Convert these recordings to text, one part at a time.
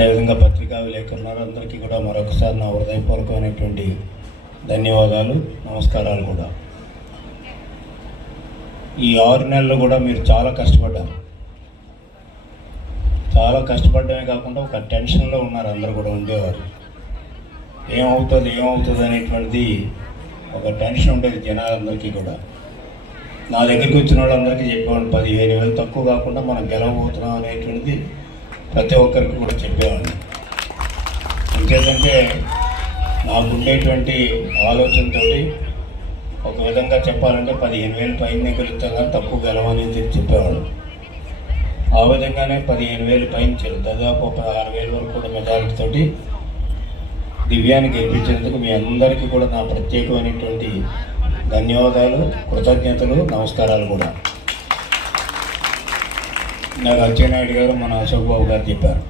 అదేవిధంగా పత్రికా విలేకరులు అందరికీ కూడా మరొకసారి నా హృదయపూర్వకమైనటువంటి ధన్యవాదాలు, నమస్కారాలు కూడా. ఈ 6 నెలలు కూడా మీరు చాలా కష్టపడ్డారు. చాలా కష్టపడమే కాకుండా ఒక టెన్షన్లో ఉన్నారు, అందరూ కూడా ఉండేవారు. ఏమవుతుంది అనేటువంటిది ఒక టెన్షన్ ఉండేది జనాలందరికీ కూడా. నా దగ్గరికి వచ్చిన వాళ్ళందరికీ చెప్పేవాడిని, 15,000 తక్కువ కాకుండా మనం గెలవబోతున్నాం అనేటువంటిది ప్రతి ఒక్కరికి కూడా చెప్పేవాడిని. ఇంకేంటంటే నాకు ఉండేటువంటి ఆలోచనతో ఒక విధంగా చెప్పాలంటే 15,000 పైన గెలుస్తాం కానీ తక్కువ గెలవనేది చెప్పేవాడు. ఆ విధంగానే 15,000 పైన దాదాపు 16,000 వరకు కూడా మెజారిటీతోటి దివ్యాన్ని గెలిపించేందుకు మీ అందరికీ కూడా నా ప్రత్యేకమైనటువంటి ధన్యవాదాలు, కృతజ్ఞతలు, నమస్కారాలు కూడా. నాకు అచ్చెన్నాయుడు గారు, మన అశోక్ బాబు గారు చెప్పారు,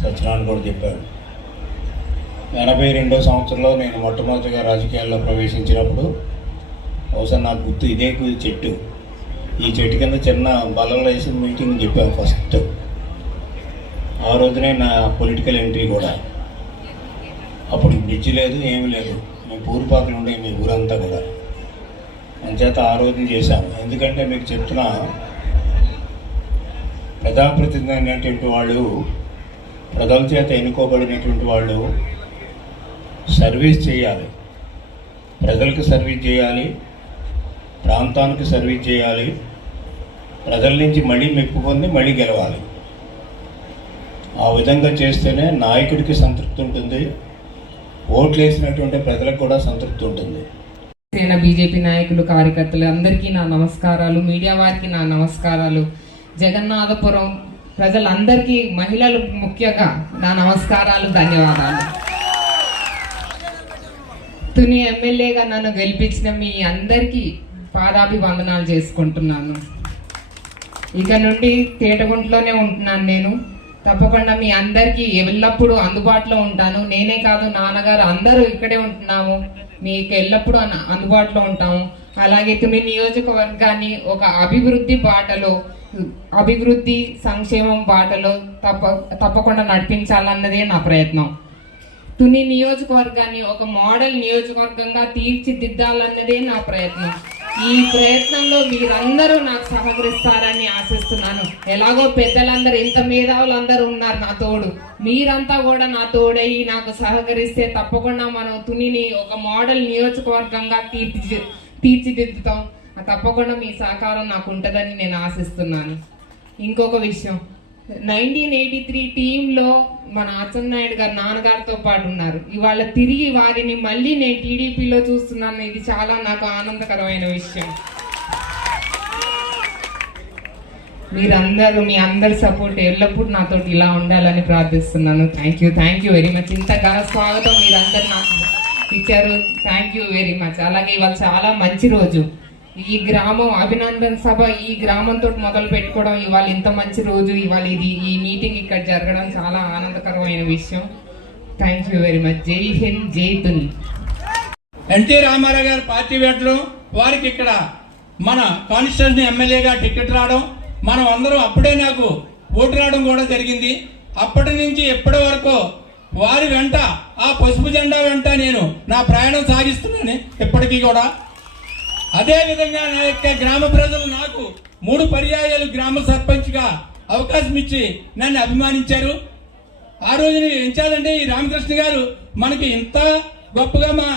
సత్యనారాయణ కూడా చెప్పారు. 82వ సంవత్సరంలో నేను మొట్టమొదటిగా రాజకీయాల్లో ప్రవేశించినప్పుడు బహుశా నాకు గుర్తు ఇదే చెట్టు. ఈ చెట్టు కింద చిన్న బలంలో వేసి మీటింగ్ చెప్పాను ఫస్ట్. ఆ రోజునే నా పొలిటికల్ ఎంట్రీ కూడా. అప్పుడు బ్రిడ్జ్ లేదు, ఏమీ లేదు. మేము పూర్పాకులు ఉండే మీ ఊరంతా కూడా. అంచేత ఆ రోజున చేశాను. ఎందుకంటే మీకు చెప్తున్నా, ప్రజాప్రతినిధి అనేటువంటి వాళ్ళు, ప్రజల చేత ఎన్నుకోబడినటువంటి వాళ్ళు సర్వీస్ చేయాలి, ప్రజలకు సర్వీస్ చేయాలి, ప్రాంతానికి సర్వీస్ చేయాలి, ప్రజల నుంచి మళ్ళీ మెప్పు పొంది మళ్ళీ గెలవాలి. ఆ విధంగా చేస్తేనే నాయకుడికి సంతృప్తి ఉంటుంది, ఓట్లు వేసినటువంటి ప్రజలకు కూడా సంతృప్తి ఉంటుంది. బీజేపీ నాయకులు, కార్యకర్తలు అందరికీ నా నమస్కారాలు, మీడియా వారికి నా నమస్కారాలు, జగన్నాథపురం ప్రజలందరికీ, మహిళలు ముఖ్యంగా నా నమస్కారాలు, ధన్యవాదాలు. తుని ఎమ్మెల్యేగా నన్ను గెలిపించిన మీ అందరికీ పాదాభివందనాలు చేసుకుంటున్నాను. ఇక నుండి తేటగుంట్లోనే ఉంటున్నాను నేను. తప్పకుండా మీ అందరికీ ఎల్లప్పుడూ అందుబాటులో ఉంటాను. నేనే కాదు, నాన్నగారు అందరూ ఇక్కడే ఉంటున్నాము, మీకు ఎల్లప్పుడూ అందుబాటులో ఉంటాము. అలాగే తుని నియోజకవర్గాన్ని ఒక అభివృద్ధి బాటలో, అభివృద్ధి సంక్షేమం బాటలో తప్పకుండా నడిపించాలన్నదే నా ప్రయత్నం. తుని నియోజకవర్గాన్ని ఒక మోడల్ నియోజకవర్గంగా తీర్చిదిద్దాలన్నదే నా ప్రయత్నం. ఈ ప్రయత్నంలో మీరందరూ నాకు సహకరిస్తారని ఆశిస్తున్నాను. ఎలాగో పెద్దలందరూ, ఇంత మేధావులందరూ ఉన్నారు నా తోడు, మీరంతా కూడా నా తోడయి నాకు సహకరిస్తే తప్పకుండా మనం తునిని ఒక మోడల్ నియోజకవర్గంగా తీర్చిదిద్దుతాం. తప్పకుండా మీ సహకారం నాకు ఉంటుందని నేను ఆశిస్తున్నాను. ఇంకొక విషయం, 1983 టీంలో మన అచ్చెన్నాయుడు గారు నాన్నగారితో పాటు ఉన్నారు. ఇవాళ తిరిగి వారిని మళ్ళీ నేను టీడీపీలో చూస్తున్నాను. ఇది చాలా నాకు ఆనందకరమైన విషయం. మీరందరూ, మీ అందరి సపోర్ట్ ఎల్లప్పుడూ నాతో ఇలా ఉండాలని ప్రార్థిస్తున్నాను. Thank you very much. ఇంత ఘన స్వాగతం మీరందరూ నాకు ఇచ్చారు. Thank you very much. అలాగే ఇవాళ చాలా మంచి రోజు. ఈ గ్రామం అభినందన సభ ఈ గ్రామంతో మొదలు పెట్టుకోవడం, ఇవాళ ఇంత మంచి రోజు, ఇవాళ ఈ మీటింగ్ ఇక్కడ జరగడం చాలా ఆనందకరమైన విషయం. Thank you very much. జై హింద్, జై తుని. ఎన్టీ రామారావు గారు పార్టీ పెట్టడం, వారికి ఇక్కడ మన కాన్స్టిట్యూన్సీ ఎమ్మెల్యేగా టికెట్ రావడం, మనం అందరం అప్పుడే నాకు ఓటు రావడం కూడా జరిగింది. అప్పటి నుంచి ఎప్పటి వరకు వారి వెంట, ఆ పసుపు జెండా వెంట నేను నా ప్రయాణం సాగిస్తున్నాను ఇప్పటికీ కూడా. అదేవిధంగా నా యొక్క గ్రామ ప్రజలు నాకు 3 పర్యాయాలు గ్రామ సర్పంచ్గా అవకాశం ఇచ్చి నన్ను అభిమానించారు. ఆ రోజున ఎంచాలంటే ఈ రామకృష్ణ గారు మనకి ఇంత గొప్పగా, మా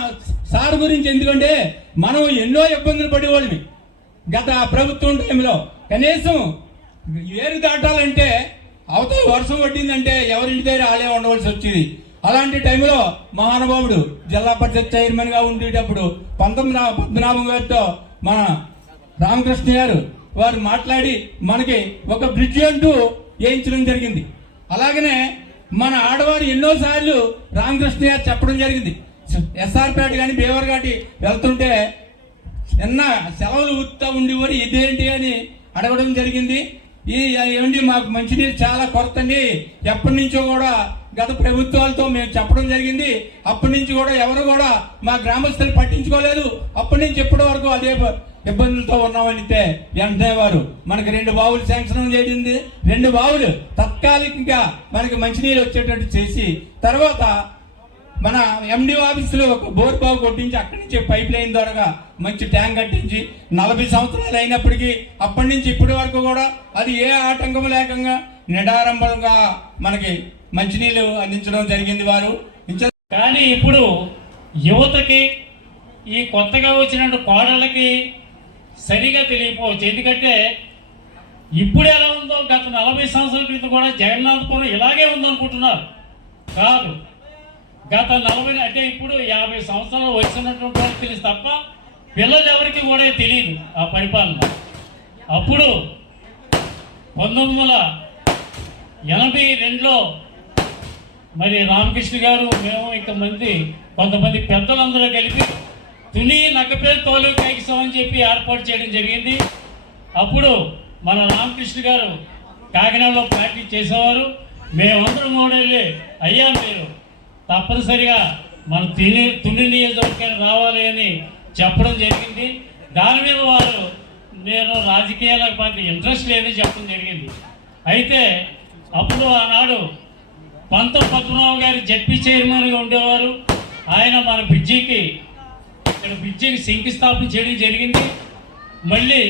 సార్ గురించి ఎందుకంటే మనం ఎన్నో ఇబ్బందులు పడేవాళ్ళని గత ప్రభుత్వం టైంలో. కనీసం ఏరు దాటాలంటే అవతల వర్షం పట్టిందంటే ఎవరింటి దగ్గర ఆలే ఉండవలసి వచ్చేది. అలాంటి టైంలో మహానుభావుడు జిల్లా పరిషత్ చైర్మన్ గా ఉండేటప్పుడు పద్మనాభం గారితో మన రామకృష్ణ గారు వారు మాట్లాడి మనకి ఒక బ్రిడ్జ్ అంటూ వేయించడం జరిగింది. అలాగనే మన ఆడవారు ఎన్నోసార్లు రామకృష్ణ గారు చెప్పడం జరిగింది. ఎస్ఆర్ పేట కానీ బేవర్ ఘాటి వెళ్తుంటే ఎన్న సెలవులు ఊతా ఉండేవారు, ఇదేంటి అని అడగడం జరిగింది. ఏమండి మాకు మంచినీరు చాలా కొరత అండి, ఎప్పటి నుంచో కూడా గత ప్రభుత్వాలతో మేము చెప్పడం జరిగింది. అప్పటి నుంచి కూడా ఎవరు కూడా మా గ్రామస్తులు పట్టించుకోలేదు. అప్పటి నుంచి ఇప్పటి వరకు ఇబ్బందులతో ఉన్నామనితే వెంటనే వారు మనకి 2 బావులు శాంక్షన్ చేసింది. 2 బావులు తాత్కాలికంగా మనకి మంచినీళ్ళు వచ్చేటట్టు చేసి తర్వాత మన ఎండి ఆఫీసులో ఒక బోర్ బావు కొట్టించి అక్కడి నుంచి పైప్ లైన్ ద్వారా మంచి ట్యాంక్ కట్టించి 40 సంవత్సరాలు అయినప్పటికీ అప్పటి నుంచి ఇప్పటి వరకు కూడా అది ఏ ఆటంకం లేకుండా నిడారంభంగా మనకి మంచినీళ్ళు అందించడం జరిగింది వారు. కానీ ఇప్పుడు యువతకి ఈ కొత్తగా వచ్చిన కోడళ్ళకి సరిగా తెలియకపోవచ్చు. ఎందుకంటే ఇప్పుడు ఎలా ఉందో గత 40 సంవత్సరాల క్రితం కూడా జగన్నాథపురం ఇలాగే ఉందనుకుంటున్నారు. కాదు, గత 40 అంటే ఇప్పుడు 50 సంవత్సరాలు వచ్చినటువంటి వాళ్ళకి తెలుసు తప్ప పిల్లలు ఎవరికి కూడా తెలియదు ఆ పరిపాలన. అప్పుడు 1982లో మరి రామకృష్ణ గారు మేము కొంతమంది పెద్దలందరూ కలిపి తుని నక్కపేరు తాలూకా ఐక్యం అని చెప్పి ఏర్పాటు చేయడం జరిగింది. అప్పుడు మన రామకృష్ణ గారు కాకినాడలో ప్రాక్టీస్ చేసేవారు. మేమందరం మోడళ్ళే అయ్యా మీరు తప్పనిసరిగా మన తుని నియోజకవర్గానికి రావాలి అని చెప్పడం జరిగింది. దాని మీద వారు నేను రాజకీయాలకు పార్టీ ఇంట్రెస్ట్ లేదని చెప్పడం జరిగింది. అయితే అప్పుడు ఆనాడు పద్మనాభ గారి జడ్పీ చైర్మన్గా ఉండేవారు. ఆయన మన బ్రిడ్జికి శంకుస్థాపన చేయడం జరిగింది. మళ్ళీ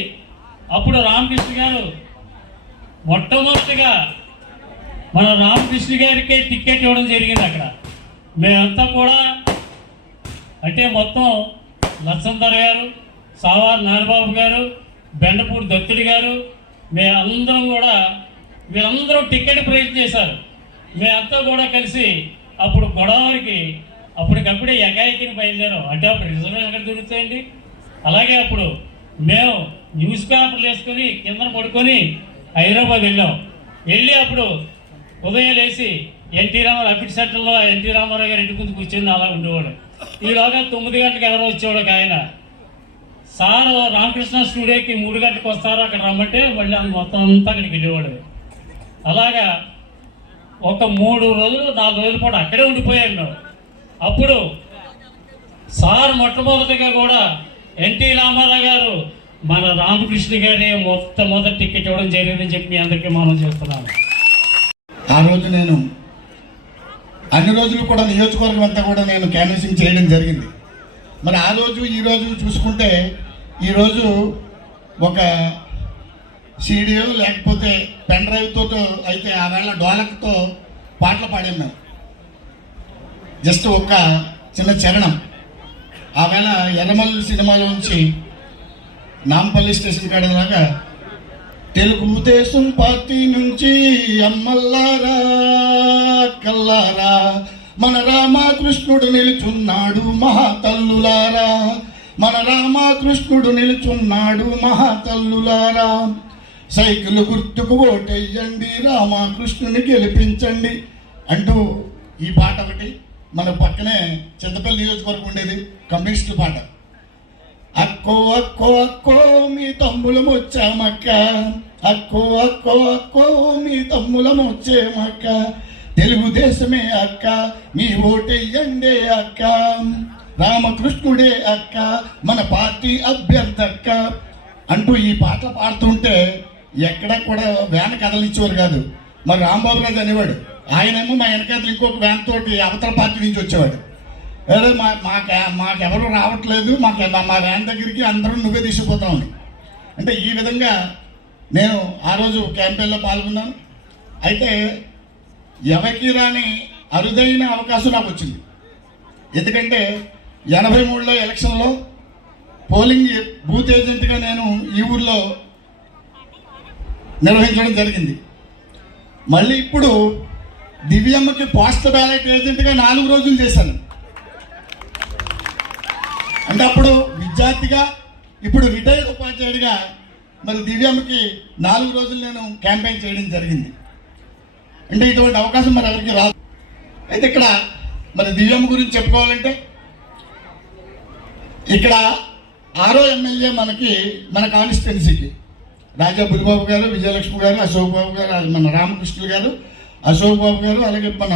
అప్పుడు రామకృష్ణ గారు మొట్టమొదటిగా మన రామకృష్ణ గారికే టికెట్ ఇవ్వడం జరిగింది. అక్కడ మేమంతా కూడా అంటే మొత్తం లచ్చందర్ గారు, సావార్ నాగబాబు గారు, బెండపూడి దత్తుడి గారు, మేమందరం కూడా వీళ్ళందరూ టికెట్ ప్రయత్నం చేశారు. మేమంతా కూడా కలిసి అప్పుడు గోదావరికి అప్పటికప్పుడే ఎకాయికిని బయలుదేరాం. అంటే అప్పుడు రిజర్వేషన్ ఎక్కడ దొరుకుతాయండి. అలాగే అప్పుడు మేము న్యూస్ పేపర్లు వేసుకొని కింద పడుకొని హైదరాబాద్ వెళ్ళి అప్పుడు ఉదయం లేచి ఎన్టీ రామారావు అపిట్ సెంటర్లో ఎన్టీ రామారావు గారు ఇంటి ముందు కూర్చొని అలా ఉండేవాడు. ఈలోగా 9 గంటలకు ఎవరో వచ్చేవాడు ఆయన. సార్ రామకృష్ణ స్టూడియోకి 3 గంటలకు వస్తారు అక్కడ రమ్మంటే మళ్ళీ మొత్తం అంతా అక్కడికి వెళ్ళేవాడు. అలాగా ఒక 3 రోజులు 4 రోజుల పాటు అక్కడే ఉండిపోయాడు. అప్పుడు సార్ మొట్టమొదటిగా కూడా ఎన్టీ రామారావు గారు మన రామకృష్ణ గారే మొట్టమొదటి టికెట్ ఇవ్వడం జరిగిందని చెప్పి మీ అందరికీ మనం చేస్తున్నాను. ఆ రోజు నేను అన్ని రోజులు కూడా నియోజకవర్గం అంతా కూడా నేను క్యాన్వాసింగ్ చేయడం జరిగింది. మరి ఆ రోజు ఈ రోజు చూసుకుంటే ఈరోజు ఒక సీడీయో లేకపోతే పెన్ డ్రైవ్తో అయితే ఆ వేళ డోలక్తో పాటలు పాడాం మేము. జస్ట్ ఒక చిన్న చరణం ఆ వేళ ఎర్రమల్లి సినిమాలోంచి నాంపల్లి స్టేషన్ కాడలాగా తెలుగుదేశం పార్టీ నుంచి అమ్మల్లారా కల్లారా మన రామకృష్ణుడు నిలుచున్నాడు మహాతల్లులారా, మన రామకృష్ణుడు నిలుచున్నాడు మహాతల్లులారా, సైకిల్ గుర్తుకు ఓటెయ్యండి రామకృష్ణుని గెలిపించండి అంటూ ఈ పాట ఒకటి. మన పక్కనే చింతపల్లి నియోజకవర్గం ఉండేది కమ్యూనిస్టుల పాట. అక్కో అక్కో అక్కో మీ తమ్ములం వచ్చామక్క, అక్కో అక్కో అక్కో మీ తమ్ములం వచ్చేమక్క, తెలుగుదేశమే అక్క మీ ఓటెయ్యండే అక్క, రామకృష్ణుడే అక్క మన పార్టీ అభ్యర్థక్క అంటూ ఈ పాటలు పాడుతుంటే ఎక్కడ కూడా వ్యాన్ కదలించేవారు కాదు. మరి రాంబాబు రాజు అనేవాడు, ఆయనేమో మా వెనకాల ఇంకొక వ్యాన్ తోటి అవతల పార్టీ నుంచి వచ్చేవాడు. ఏదో మాకెవరు రావట్లేదు, మా వ్యాన్ దగ్గరికి అందరూ నువ్వే తీసుకుపోతామని. అంటే ఈ విధంగా నేను ఆ రోజు క్యాంపెయిన్లో పాల్గొన్నాను. అయితే ఎవరికి రాని అరుదైన అవకాశం నాకు వచ్చింది. ఎందుకంటే 83లో ఎలక్షన్లో పోలింగ్ బూత్ ఏజెంట్గా నేను ఈ ఊర్లో నిర్వహించడం జరిగింది. మళ్ళీ ఇప్పుడు దివ్యమ్మకి పోస్టల్ బ్యాలెట్ ఏజెంట్గా 4 రోజులు చేశాను. అంటే అప్పుడు విద్యార్థిగా ఇప్పుడు రిటైర్డ్ ఉపాధ్యాయుడిగా మరి దివ్యమ్మకి 4 రోజులు నేను క్యాంపెయిన్ చేయడం జరిగింది. అంటే ఇటువంటి అవకాశం మరి ఎవరికి రాదు. అయితే ఇక్కడ మరి దివ్యమ్మ గురించి చెప్పుకోవాలంటే ఇక్కడ 6వ ఎమ్మెల్యే మన కాన్స్టిట్యున్సీకి రాజా బుద్ధిబాబు గారు, విజయలక్ష్మి గారు, అశోక్ బాబు గారు, మన రామకృష్ణులు గారు, అశోక్ బాబు గారు, అలాగే మన